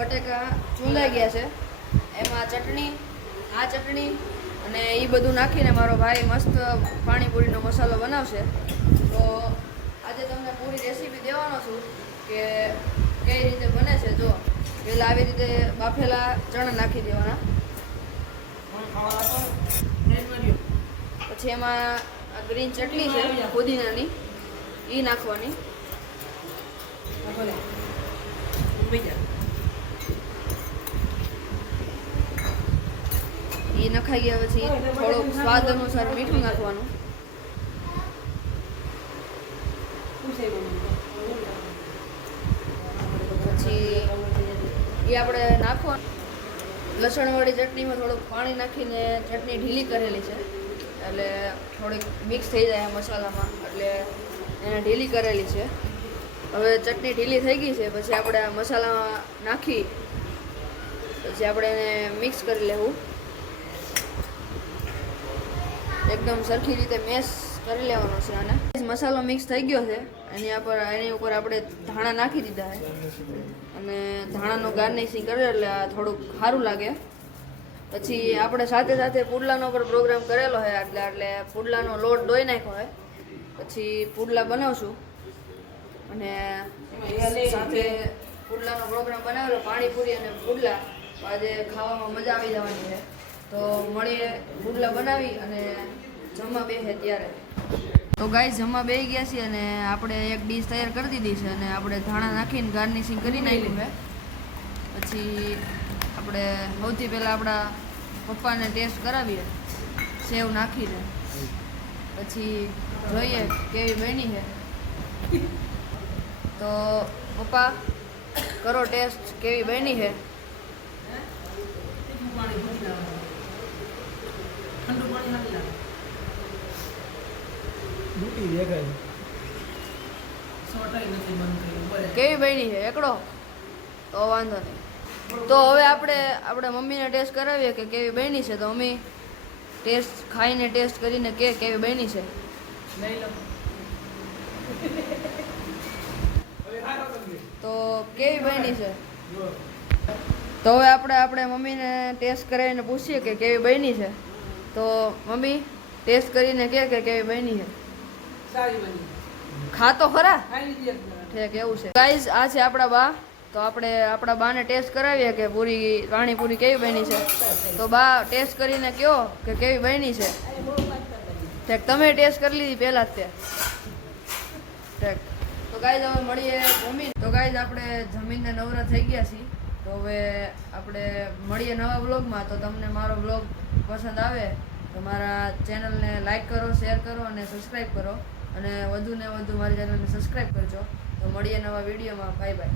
બટેકા ચૂંદાઈ ગયા છે. એમાં ચટણી, આ ચટણી અને એ બધું નાખીને મારો ભાઈ મસ્ત પાણીપુરીનો મસાલો બનાવશે. તો આજે તમને પૂરી રેસીપી દેવાનો છું કે કઈ રીતે બને છે. જો પહેલાં આવી રીતે બાફેલા ચણા નાખી દેવાના, પછી એમાં ગ્રીન ચટણી છે પુદીનાની, એ નાખવાની. એ નખાઈ ગયા પછી થોડુંક સ્વાદ અનુસાર મીઠું નાખવાનું. પછી એ આપણે નાખવાનું. લસણવાળી ચટણીમાં થોડુંક પાણી નાખીને ચટણી ઢીલી કરેલી છે, એટલે થોડીક મિક્સ થઈ જાય મસાલામાં, એટલે એને ઢીલી કરેલી છે. હવે ચટણી ઢીલી થઈ ગઈ છે, પછી આપણે આ મસાલામાં નાખી પછી આપણે એને મિક્સ કરી લેવું. એકદમ સરખી રીતે મેશ કરી લેવાનો છે. અને મસાલો મિક્સ થઈ ગયો છે, એની ઉપર આપણે ધાણા નાખી દીધા છે અને ધાણાનું ગાર્નિશિંગ કરે એટલે થોડુંક સારું લાગે. પછી આપણે સાથે સાથે પુડલાનો પર પ્રોગ્રામ કરેલો છે, એટલે પુડલાનો લોટ દોઈ નાખ્યો હોય. પછી પુડલા બનાવશું અને સાથે પુડલાનો પ્રોગ્રામ બનાવેલો, પાણીપુરી અને પુડલા. આજે ખાવામાં મજા આવી જવાની છે. તો મળીએ પુડલા બનાવી અને જમવા બેસે ત્યારે. તો ગાઈસ જમવા બેસી ગયા છીએ અને આપણે એક ડીશ તૈયાર કરી દીધી છે અને આપણે ધાણા નાખીને ગાર્નિશિંગ કરી નાખ્યું છે. પછી આપણે સૌથી પહેલાં આપણા પપ્પાને ટેસ્ટ કરાવીએ સેવ નાખીને, પછી જોઈએ કેવી બની છે. તો પપ્પા કરો ટેસ્ટ, કેવી બની છે? કેવી બની છે એકડો? તો વાંધો નહીં. તો હવે આપણે મમ્મીને ટેસ્ટ કરાવીએ કે કેવી બની છે. તો મમ્મી ટેસ્ટ ખાઈને ટેસ્ટ કરીને કે કેવી બની છે. તો કેવી બની છે? તો હવે આપણે મમ્મીને ટેસ્ટ કરાવીને પૂછીએ કે કેવી બની છે. તો મમ્મી ટેસ્ટ કરીને કે કેવી બની છે. ખા તો ખરા. ઠીક, એવું છે. ગાઈઝ આ છે આપણા બા. તો આપણે આપણા બાને ટેસ્ટ કરાવીએ કે પાણીપુરી કેવી બની છે. તો બા ટેસ્ટ કરીને કહો કે કેવી બની છે. ઠીક, તમે ટેસ્ટ કરી લીધી પહેલાં જ તે. ઠીક, તો ગાઈઝ હવે મળીએ જમીન. તો ગાઈઝ આપણે જમીનને નવરા થઈ ગયા છીએ. તો હવે આપણે મળીએ નવા બ્લોગમાં. તો તમને મારો બ્લોગ પસંદ આવે તો મારા ચેનલને લાઈક કરો, શેર કરો અને સબસ્ક્રાઈબ કરો. અને વધુ ને વધુ મારી ચેનલને સબસ્ક્રાઈબ કરજો. તો મળીએ નવા વિડીયોમાં. Bye bye.